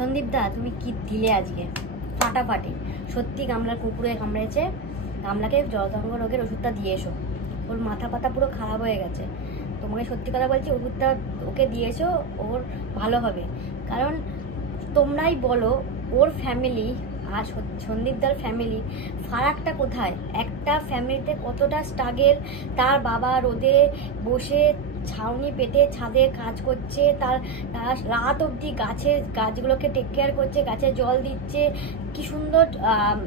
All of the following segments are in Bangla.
সন্দীপ দা তুমি কি দিলে আজকে ফাটাফাটি। সত্যি গামলার কুকুরে কামড়েছে, গামলাকে জলাতঙ্ক রোগের ওষুধটা দিয়ে এসো, ওর মাথা পাতা পুরো খারাপ হয়ে গেছে। তোমাকে সত্যি কথা বলছি, ওষুধটা ওকে দিয়েছো, ওর ভালো হবে। কারণ তোমরাই বলো ওর ফ্যামিলি আর সন্দীপদার ফ্যামিলি ফারাকটা কোথায়? একটা ফ্যামিলিতে কতটা স্ট্রাগেল, তার বাবা রোদে বসে ছাউনি পেতে ছাদে কাজ করছে, তার রাত অবধি গাছগুলোকে টেক কেয়ার করছে, গাছে জল দিচ্ছে, কি সুন্দর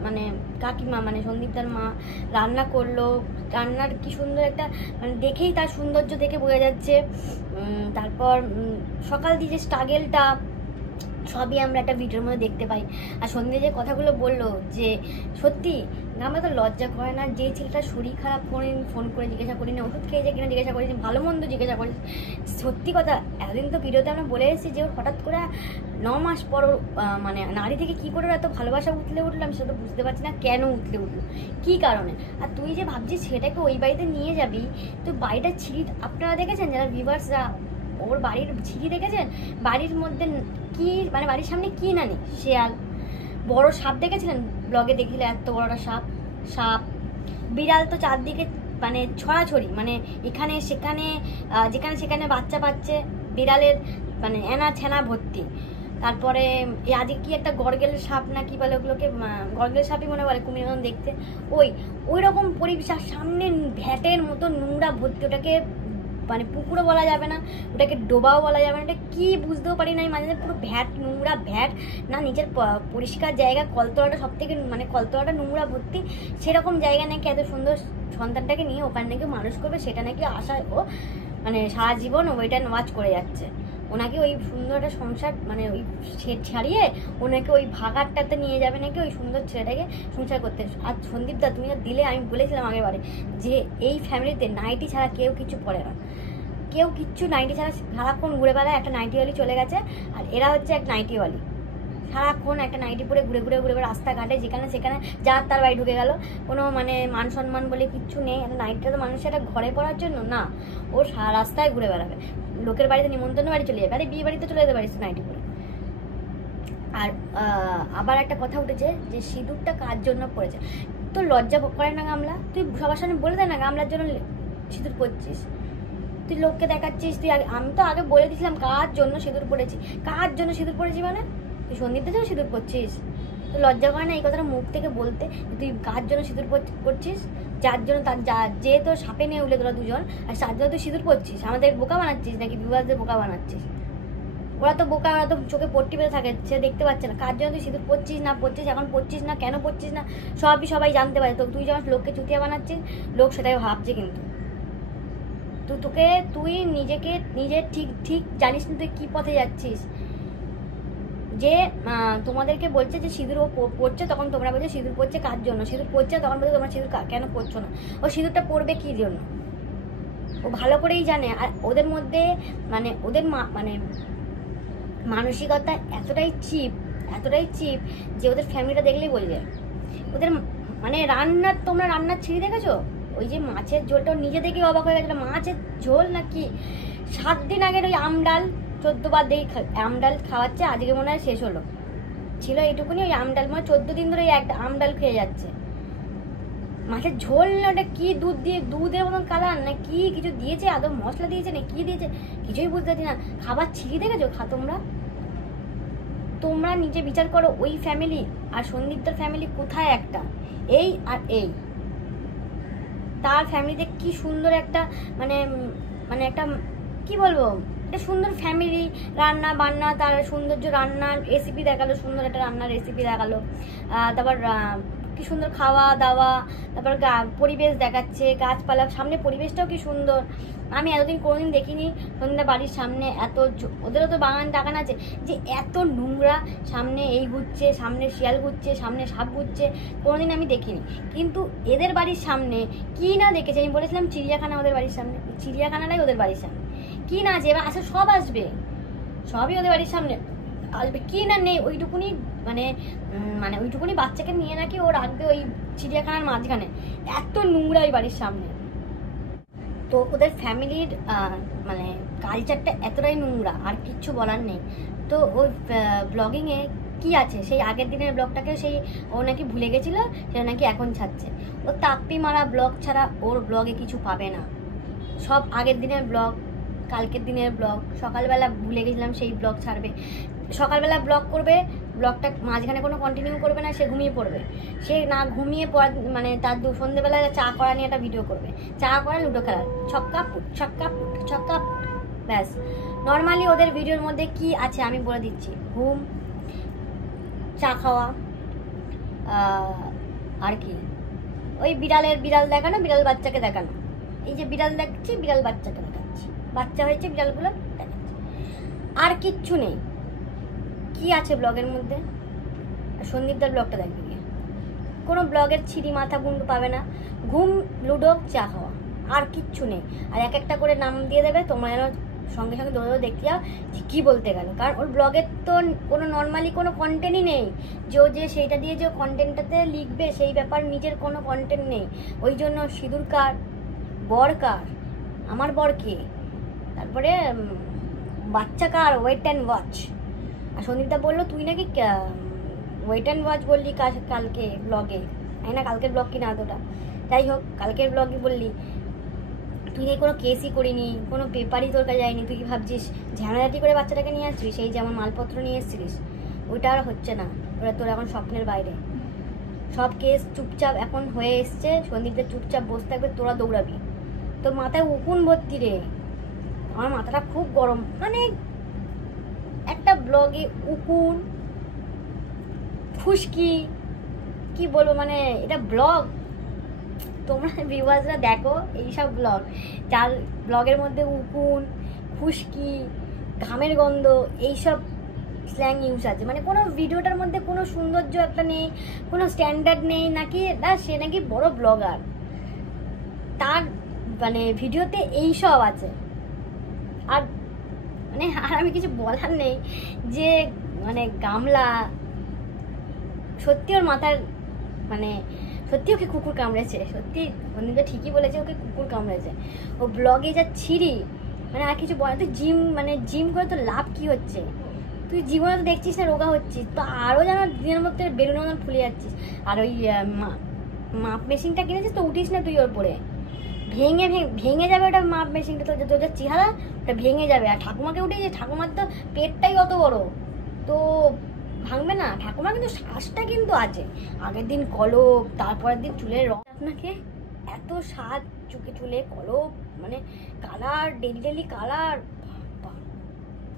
মানে কাকিমা মানে সন্দীপদার মা রান্না করলো, রান্নার কি সুন্দর একটা মানে দেখেই তার সৌন্দর্য দেখে বোঝা যাচ্ছে। তারপর সকাল দিয়ে যে স্ট্রাগেলটা সবই আমরা একটা ভিডিওর মধ্যে দেখতে পাই। আর সন্ধ্যে যে কথাগুলো বললো যে সত্যি আমরা তো লজ্জা করে না, যে ছেলেটা শরীর খারাপ ফোন করে জিজ্ঞাসা করি না, ওষুধ খেয়েছে কিনা জিজ্ঞাসা করি, ভালো মন্দ জিজ্ঞাসা করি। সত্যি কথা এতদিন তো ভিডিওতে আমরা বলে এসেছি যে হঠাৎ করে 9 মাস পর মানে নারী থেকে কি করে এত ভালোবাসা উঠলে উঠলাম সেটা তো বুঝতে পারছি না কেন উঠলে উঠলো, কি কারণে। আর তুই যে ভাবছিস সেটাকে ওই বাড়িতে নিয়ে যাবি, তো বাড়িটা ছিঁড়ি আপনারা দেখেছেন যারা ভিউয়ার্সরা, ওর বাড়ির ছিঁড়ি দেখেছেন? বাড়ির মধ্যে কি মানে বাড়ির সামনে কি না নেই? শেয়াল, বড় সাপ দেখেছিলেন? ব্লগে দেখিলে এত বড় সাপ, বিড়াল তো চারদিকে মানে ছড়াছড়ি, মানে এখানে সেখানে যেখানে সেখানে বাচ্চা পাচ্ছে, বিড়ালের মানে এনা ছেনা ভর্তি। তারপরে আজকে কি একটা গরগেল সাপ না কি বলে, ওগুলোকে গরগেল সাপই মনে বলে, কুমির মতন দেখতে, ওই রকম পরিবেশ। সামনে ভ্যাটের মতো নোংরা ভর্তি, ওটাকে মানে পুকুরও বলা যাবে না, ওটাকে ডোবাও বলা যাবে না, ওটা কি বুঝতেও পারি না আমি মাঝে পুরো ভ্যাট, নোংরা ভ্যাট না, নিচের পরিষ্কার জায়গা, কলতলাটা সব থেকে মানে কলতলাটা নোংরা ভর্তি, সেরকম জায়গা নাকি এত সুন্দর সন্তানটাকে নিয়ে ওখানে নাকি মানুষ করবে, সেটা নাকি আশায় ও মানে সারা জীবন ওইটা ওয়াচ করে যাচ্ছে। ওনাকে ওই সুন্দর একটা সংসার মানে ওই ছাড়িয়ে ওনাকে ওই ভাগারটাতে নিয়ে যাবে নাকি ওই সুন্দর ছেলেটাকে সংসার করতে। আর সন্দীপদা তুমি না দিলে, আমি বলেছিলাম আগেবারে যে এই ফ্যামিলিতে নাইটি ছাড়া কেউ কিছু পড়ে না, কেউ কিচ্ছু নাইটি ছাড়া সারাক্ষণ ঘুরে বেড়ায়। একটা নাইটিওয়ালি চলে গেছে আর এরা হচ্ছে এক নাইটিওয়ালি, সারাক্ষণ একটা নাইটি পরে ঘুরে রাস্তাঘাটে যেখানে সেখানে যার তার বাড়ি ঢুকে গেল, কোনো মানে মান সম্মান বলে কিচ্ছু নেই। একটা নাইটিটা তো মানুষের একটা ঘরে পড়ার জন্য না, ও সারা রাস্তায় ঘুরে বেড়াবে, লোকের বাড়িতে নিমন্ত্রণ বাড়ি চলে যাবে, আরে বিয়ে বাড়িতে চলে যেতে পারিস নাইটি পরে। আর আবার একটা কথা উঠেছে যে সিঁদুরটা কার জন্য পড়েছে, তো লজ্জা করে না গামলা? তুই সবার সামনে বলে দে না গামলার জন্য সিঁদুর পরছিস, তুই লোককে দেখাচ্ছিস। আমি তো আগে বলে দিয়েছিলাম কার জন্য সিঁদুর পড়েছি, কার জন্য সিঁদুর পড়েছি মানে তুই সন্দীপদের জন্য সিঁদুর পরছিস? তো লজ্জা করে না এই কথাটা মুখ থেকে বলতে, তুই কার জন্য সিঁদুর পরছিস? যার জন্য যে তোর সাপে নিয়ে উঠলে তোরা দুজন, আর তার জন্য তুই সিঁদুর পরছিস, আমাদের বোকা বানাচ্ছিস নাকি বিবাহদের বোকা বানাচ্ছিস? ওরা তো বোকা, ওরা তো চোখে পট্টি পেতে থাকে, সে দেখতে পাচ্ছে না কার জন্য তুই সিঁদুর পরছিস না পরছিস, এখন পরছিস না কেন পরছিস না সবাই জানতে পারে। তো তুই যখন লোককে চুতিয়া বানাচ্ছিস, লোক সেটাই ভাবছে, কিন্তু তুই নিজে ঠিক জানিস না তুই কি পথে যাচ্ছিস। যে তোমাদেরকে বলছে যে সিঁদুর ও পড়ছে, তখন তোমরা বলছো সিঁদুর পড়ছে কার জন্য, সিঁদুর পড়ছে তখন বলছো তোমরা সিঁদুর কেন পড়ছো না। ও সিঁদুরটা পড়বে কি জন্য ও ভালো করেই জানে। আর ওদের মধ্যে মানে ওদের মানে মানসিকতা এতটাই চিপ যে ওদের ফ্যামিলিটা দেখলেই বোঝা যায়। ওদের মানে তোমরা রান্নার ছিঁড়ি দেখেছো? ওই যে মাছের ঝোলটা নিজে দেখেই অবাক হয়ে গেছিল, মাছের ঝোল নাকি 7 দিন আগের ওই আমডাল 14 বার দিয়ে আমডাল খাওয়াচ্ছে, আজকে মনে হয় শেষ হলো, ছিল এইটুকুনি ওই আমডাল, মানে 14 দিন ধরে একটা আমডাল খেয়ে যাচ্ছে। মাছের ঝোল না ওটা কি, দুধের মতন কালার না কি কিছু দিয়েছে, আদৌ মশলা দিয়েছে না কি দিয়েছে কিছুই বুঝতে পারছি না। খাবার ছিঁড়ি দেখেছো? তোমরা নিজে বিচার করো, ওই ফ্যামিলি আর সন্দীপদার ফ্যামিলি কোথায় একটা, এই আর এই তার ফ্যামিলিতে কি সুন্দর একটা মানে একটা কি বলবো, একটা সুন্দর ফ্যামিলি, রান্না বান্না, তার সৌন্দর্য, রান্নার রেসিপি দেখালো, সুন্দর একটা রান্নার রেসিপি দেখালো, তারপর কি সুন্দর খাওয়া দাওয়া, তারপর পরিবেশ দেখাচ্ছে, গাছপালা সামনে, পরিবেশটাও কি সুন্দর। আমি এতদিন কোনোদিন দেখিনি সন্ধ্যা বাড়ির সামনে এত, ওদেরও তো বাগান টাগান আছে, যে এত নোংরা, সামনে এই ঘুরছে, সামনে শিয়াল ঘুরছে, সামনে সাপ ঘুরছে, কোনোদিন আমি দেখিনি। কিন্তু এদের বাড়ির সামনে কি না দেখেছি, আমি বলেছিলাম চিড়িয়াখানা ওদের বাড়ির সামনে, চিড়িয়াখানাটাই ওদের বাড়ির সামনে, কি না আছে এবার আসলে সব আসবে, সবই ওদের বাড়ির সামনে আসবে, কি না নেই ওইটুকুনি মানে ওইটুকুনি বাচ্চাকে নিয়ে নাকি ও রাখবে ওই চিড়িয়াখানার মাঝখানে, এত নোংরা ওই বাড়ির সামনে। তো ওদের ফ্যামিলির মানে কালচারটা এতটাই নোংরা, আর কিচ্ছু বলার নেই। তো ওই ব্লগিংয়ে কি আছে, সেই আগের দিনের ব্লগটাকে সেই ও নাকি ভুলে গেছিলো, সেটা নাকি এখন ছাড়ছে। ও তাপ্পি মারা ব্লগ ছাড়া ওর ব্লগে কিছু পাবে না। সব আগের দিনের ব্লগ, কালকের দিনের ব্লগ, সকালবেলা ভুলে গেছিলাম সেই ব্লগ ছাড়বে। সকালবেলা ব্লগ করবে, ব্লগটা মাঝখানে কোনো কন্টিনিউ করবে না, সে ঘুমিয়ে পড়বে। সে না ঘুমিয়ে পড়া মানে তার সন্ধ্যেবেলা চা করা নিয়ে একটা ভিডিও করবে, চা করা, লুডো খেলার, ছক্কা পুট ছক্কা পুট ছক্কা পুট, ব্যাস। নর্মালি ওদের ভিডিওর মধ্যে কি আছে আমি বলে দিচ্ছি, ঘুম, চা খাওয়া, আর কি ওই বিড়াল দেখানো, বিড়াল বাচ্চাকে দেখানো। এই যে বিড়াল দেখছি, বিড়াল বাচ্চাকে দেখাচ্ছি, বাচ্চা হয়েছে বিড়ালগুলো দেখাচ্ছি, আর কিচ্ছু নেই। কি আছে ব্লগের মধ্যে? সন্দীপদার ব্লগটা দেখবে গিয়ে, কোনো ব্লগের ছিঁড়ি মাথা মুন্ডু পাবে না। ঘুম, লুডো, চা খাওয়া, আর কিচ্ছু নেই। আর এক একটা করে নাম দিয়ে দেবে, তোমরা যেন সঙ্গে সঙ্গে দৌড়ে দেখতে যাও কি বলতে গেল। কারণ ওর ব্লগের তো কোনো নর্মালি কোনো কন্টেন্টই নেই, যে সেইটা দিয়ে যে কন্টেন্টটাতে লিখবে সেই ব্যাপার নিজের কোনো কন্টেন্ট নেই। ওই জন্য সিঁদুর কার, বর কার, আমার বর কে, তারপরে বাচ্চা কার, ওয়েট অ্যান্ড ওয়াচ। আর সন্দীপদা বললো তুই নাকি ওয়েট অ্যান্ড ওয়াচ বললি কালকে ব্লগে, তাই না? কালকের ব্লগ কিনা এতটা, যাই হোক কালকের ব্লগে বললি তুই নাকি কোনো কেসই করিনি, কোনো পেপারই তোর কাছে যায়নি। তুই কি ভাবছিস ঝামেলাটি করে বাচ্চাটাকে নিয়ে আসছিস? সেই যেমন মালপত্র নিয়ে এসেছিলিস, ওইটা আর হচ্ছে না, ওরা তোর এখন স্বপ্নের বাইরে। সব কেস চুপচাপ এখন হয়ে এসছে, সন্দীপদের চুপচাপ বসে থাকবে, তোরা দৌড়াবি। তোর মাথায় উকুন ভর্তি রে, আমার মাথাটা খুব গরম। মানে একটা ব্লগে উকুন, খুশকি, কি বলবো, মানে এটা ব্লগ? তোমরা ভিউয়ার্সরা দেখো এইসব ব্লগ, যার ব্লগের মধ্যে উকুন, খুশকি, ঘামের গন্ধ, এইসব স্ল্যাং ইউজ আছে, মানে কোনো ভিডিওটার মধ্যে কোনো সৌন্দর্য একটা নেই, কোনো স্ট্যান্ডার্ড নেই, নাকি না সে নাকি বড় ব্লগার, তার মানে ভিডিওতে এইসব আছে। আর মানে আর আমি কিছু বলার নেই, যে মানে গামলা সত্যি ওর মাথার, মানে সত্যি ওকে কুকুর কামড়েছে, সত্যি বন্ধুটা ঠিকই বলেছে, ওকে কুকুর কামড়েছে। ও ব্লগে যা ছিঁড়ি, মানে আর কিছু বলে। তুই জিম করে তো লাভ কি হচ্ছে? তুই জীবনে তো দেখছিস না রোগা হচ্ছিস, তো আরও যেন দিনের মধ্যে বেলুনের মতন ফুলে যাচ্ছিস। আর ওই মাপ মেশিনটা কিনেছিস তো উঠিস না তুই ওর পরে, ভেঙে যাবে ওটা মাপ মেশিনটা, তো তোর চেহারা ওটা ভেঙে যাবে। আর ঠাকুমাকে উঠেছে, ঠাকুমার তো পেটটাই অত বড়, তো ভাঙবে না। ঠাকুমা কিন্তু শ্বাসটা কিন্তু আছে, আগের দিন কলপ, তারপরের দিন চুলের রং, আপনাকে এত সাজ চুলে কলপ, মানে কালার, ডেলি কালার,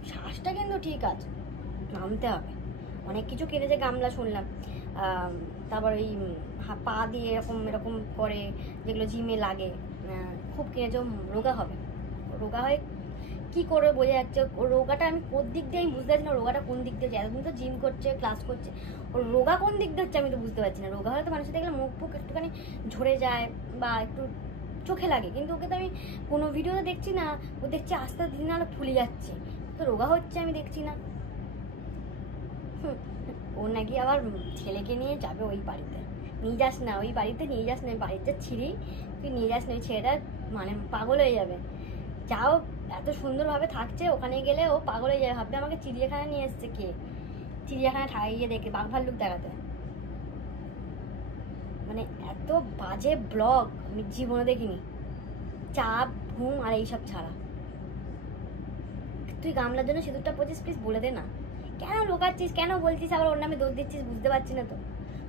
শ্বাসটা কিন্তু ঠিক আছে, নামতে হবে। অনেক কিছু কিনেছে গামলা শুনলাম, তারপর ওই পা দিয়ে এরকম করে, যেগুলো জিমে লাগে, খুব কিনেছে। রোগা হবে, রোগা হয় কি করে বোঝা যাচ্ছে? ওর রোগাটা আমি কোন দিক দিয়ে আমি বুঝতে পারছি না, রোগাটা কোন দিক দিয়ে হচ্ছে। এতদিন তো জিম করছে, ক্লাস করছে, ওর রোগা কোন দিক দিয়ে হচ্ছে আমি তো বুঝতে পারছি না। রোগা হলে তো মানুষের দেখলে মুখ ফুক একটুখানি ঝরে যায় বা একটু চোখে লাগে, কিন্তু ওকে তো আমি কোনো ভিডিওতে দেখছি না, ও দেখছি আস্তে আস্তে দিন আরো ফুলে যাচ্ছে, তো রোগা হচ্ছে আমি দেখছি না। ও নাকি আবার ছেলেকে নিয়ে যাবে ওই বাড়িতে, নিয়ে যাস না ওই বাড়িতে, নিয়ে যাস না, বাড়িতে ছিঁড়ি, তুই নিয়ে যাস না, ওই ছেলেটা মানে পাগল হয়ে যাবে। যাও, এত সুন্দরভাবে থাকছে, ওখানে গেলে ও পাগল হয়ে যাবে, ভাববে আমাকে চিড়িয়াখানা নিয়ে এসছে কে, চিড়িয়াখানা ঠাইয়ে দেখে বাঘ ভাল্লুক দেখাতে। মানে এত বাজে ব্লগ আমি জীবনে দেখিনি, চাপ, ঘুম আর এইসব ছাড়া। তুই গামলার জন্য সিঁদুরটা পড়ছিস, প্লিজ বলে দে না, কেন লোকাচ্ছিস, কেন বলছিস আবার ওর নামে দোষ দিচ্ছিস, বুঝতে পারছি না তো।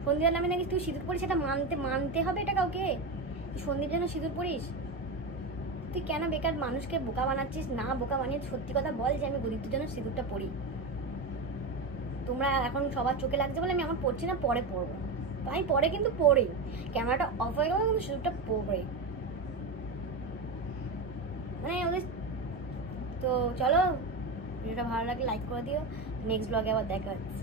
সন্দীপের নামে নাকি তুই সিঁদুর পড়িস, সেটা মানতে হবে এটা কাউকে? তুই সন্দীপের জন্য সিঁদুর পড়িস? তুই কেন বেকার মানুষকে বোকা বানাচ্ছিস? না বোকা বানিয়ে সত্যি কথা বল যে আমি গরিবদের জন্য সিঁদুরটা পড়ি। তোমরা এখন সবার চোখে লাগছে বলে আমি এখন পড়ছি না, পরে পড়বো, আমি পরে কিন্তু পড়ি, ক্যামেরাটা অফ হয়ে গেল কিন্তু সিঁদুরটা পড়ে। মানে ওদের তো চলো, ভিডিওটা ভালো লাগলে লাইক করে দিও, নেক্সট ব্লগে আবার দেখা হচ্ছে।